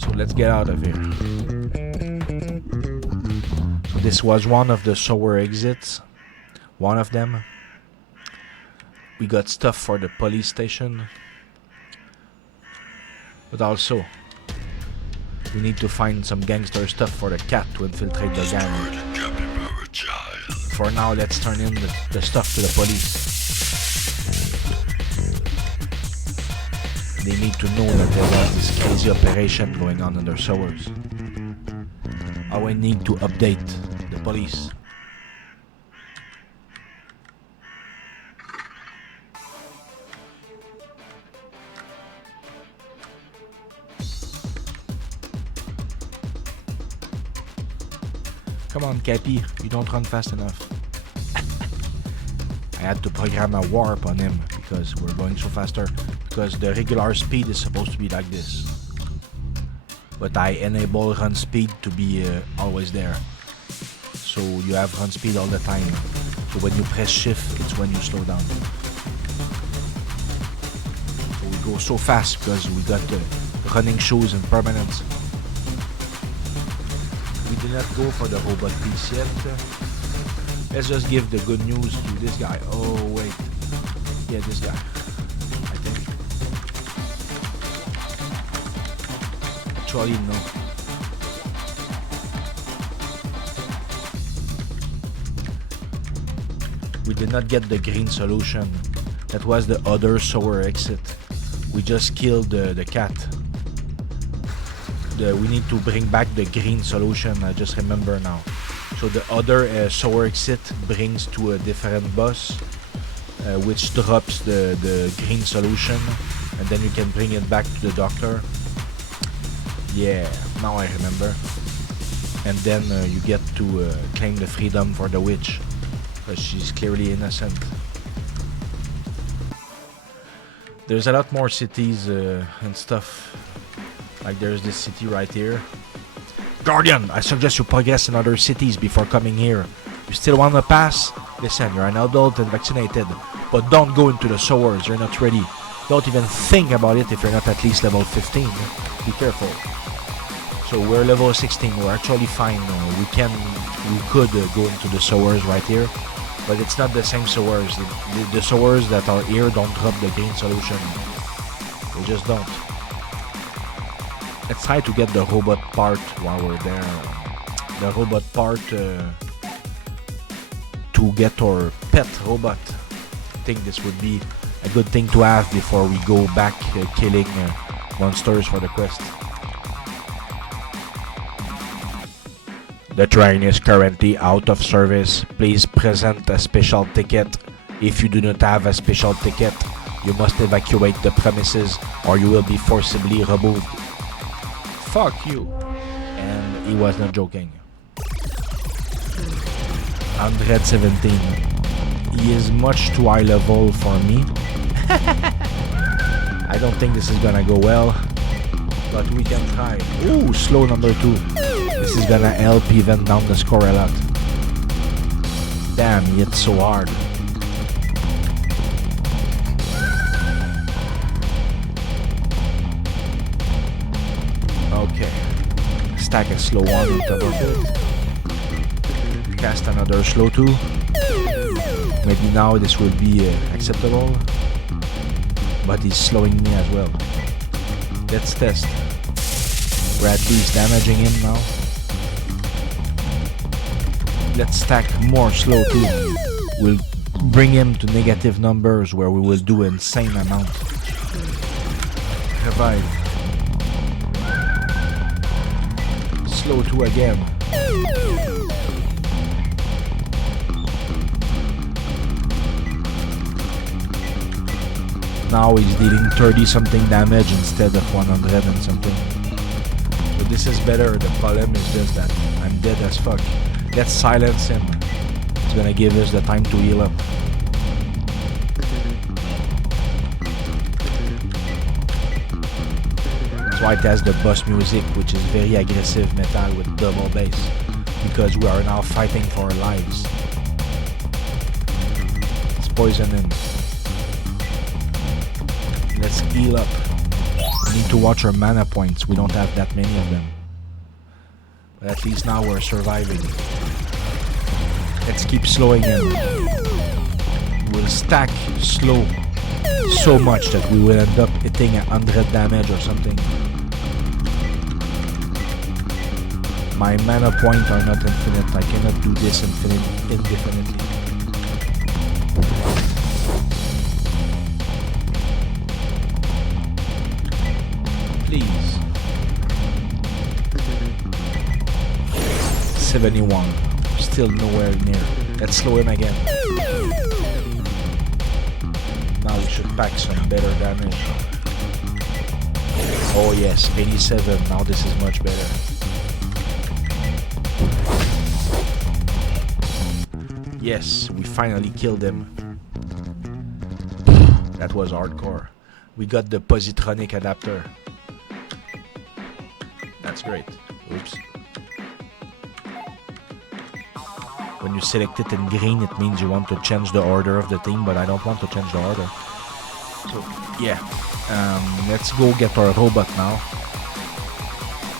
So let's get out of here. So this was one of the sewer exits. One of them. We got stuff for the police station. But also, we need to find some gangster stuff for the cat to infiltrate the gang. For now, let's turn in the stuff to the police. They need to know that there was this crazy operation going on in their sewers. I need to update the police. Come on, Cappy, you don't run fast enough. I had to program a warp on him because we're going so faster. Because the regular speed is supposed to be like this. But I enable run speed to be always there. So you have run speed all the time. So when you press shift, it's when you slow down. So we go so fast because we got running shoes and permanence. We did not go for the robot piece yet. Let's just give the good news to this guy. Oh wait. Yeah, this guy. I think. Actually, no. We did not get the green solution. That was the other sewer exit. We just killed the cat. We need to bring back the green solution. I just remember now. So the other sewer exit brings to a different boss, which drops the green solution, and then you can bring it back to the doctor. Yeah, now I remember. And then you get to claim the freedom for the witch, because she's clearly innocent. There's a lot more cities and stuff. Like there's this city right here. Guardian, I suggest you progress in other cities before coming here. You still want to pass? Listen, you're an adult and vaccinated, but don't go into the sewers, you're not ready. Don't even think about it if you're not at least level 15. Be careful. So we're level 16, we're actually fine. We could go into the sewers right here, but it's not the same sewers. The sewers that are here don't drop the green solution. They just don't. Let's try to get the robot part while we're there. The robot part to get our pet robot. I think this would be a good thing to have before we go back killing monsters for the quest. The train is currently out of service. Please present a special ticket. If you do not have a special ticket, you must evacuate the premises or you will be forcibly removed. Fuck you. And he was not joking. 117. He is much too high level for me. I don't think this is gonna go well, but we can try. Ooh, slow number 2. This is gonna help even down the score a lot. Damn, he hit so hard. Okay, stack a slow one on top of it. Cast another slow 2. Maybe now this will be acceptable. But he's slowing me as well. Let's test. We're at least damaging him now. Let's stack more slow 2. We'll bring him to negative numbers where we will do an insane amount. Revive. Slow 2 again. Now he's dealing 30 something damage instead of 100 and something. So this is better. The problem is just that I'm dead as fuck. Let's silence him. It's gonna give us the time to heal up. That's why it has the boss music, which is very aggressive metal with double bass. because we are now fighting for our lives. Let's poison him. Let's heal up. We need to watch our mana points. We don't have that many of them. But at least now we're surviving. Let's keep slowing him. We'll stack slow so much that we will end up hitting 100 damage or something. My mana points are not infinite. I cannot do this indefinitely. Please. 71. Still nowhere near. Let's slow him again. Now we should pack some better damage. Oh yes, 87. Now this is much better. Yes, we finally killed him. That was hardcore. We got the positronic adapter. That's great. Oops. When you select it in green, it means you want to change the order of the team, but I don't want to change the order. So, yeah. Let's go get our robot now.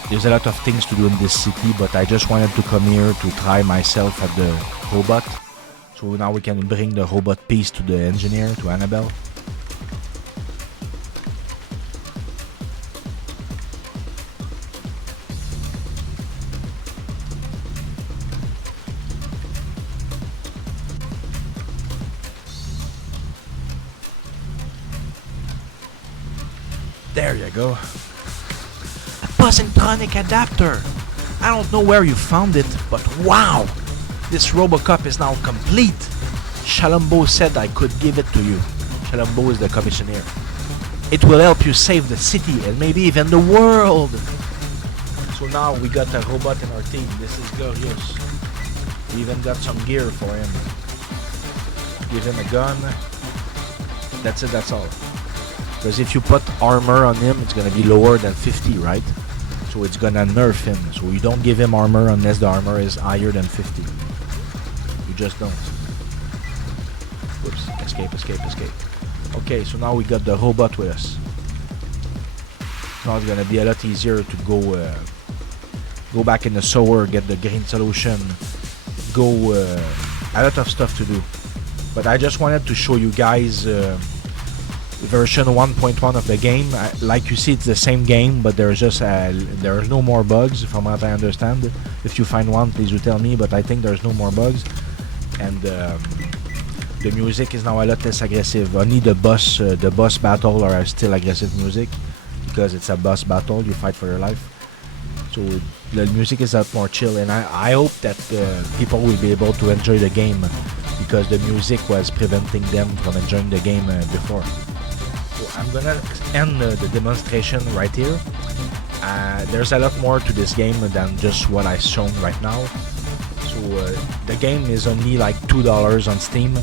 There's a lot of things to do in this city, but I just wanted to come here to try myself at the robot. So now we can bring the robot piece to the engineer, to Annabelle. There you go. A positronic adapter. I don't know where you found it, but wow! This Robocop is now complete. Chalumbo said I could give it to you. Chalumbo is the commissioner. It will help you save the city and maybe even the world. So now we got a robot in our team. This is glorious. We even got some gear for him. Give him a gun. That's it, that's all. Because if you put armor on him, it's gonna be lower than 50, right? So it's gonna nerf him. So you don't give him armor unless the armor is higher than 50. You just don't. Whoops, escape, escape, escape. Okay, so now we got the robot with us. Now it's gonna be a lot easier to go back in the sewer, get the green solution, a lot of stuff to do. But I just wanted to show you guys version 1.1 of the game. Like you see, it's the same game, but there's just there's no more bugs from what I understand. If you find one, please do tell me, but I think there's no more bugs. And the music is now a lot less aggressive. Only the boss battle are still aggressive music, because it's a boss battle, you fight for your life. So the music is a lot more chill, and I hope that people will be able to enjoy the game, because the music was preventing them from enjoying the game before. So I'm gonna end the demonstration right here. There's a lot more to this game than just what I've shown right now. So the game is only like $2 on Steam.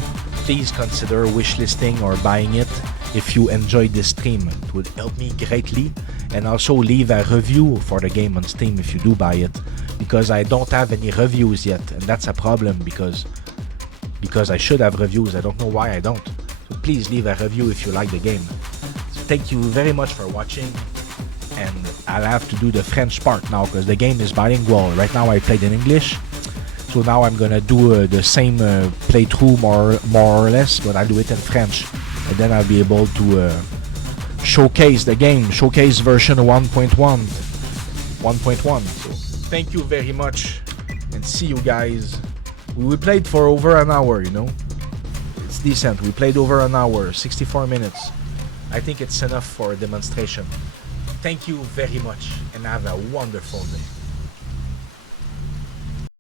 Please consider wishlisting or buying it if you enjoyed this stream. It would help me greatly. And also leave a review for the game on Steam if you do buy it, because I don't have any reviews yet, and that's a problem, because I should have reviews. I don't know why I don't. So please leave a review if you like the game. So thank you very much for watching, and I'll have to do the French part now because the game is bilingual. Right now I played in English, so now I'm gonna do the same playthrough more or less, but I'll do it in French, and then I'll be able to showcase the game, showcase version 1.1. So thank you very much, and see you guys. We played for over an hour, you know. It's decent. We played over an hour, 64 minutes. I think it's enough for a demonstration. Thank you very much, and have a wonderful day.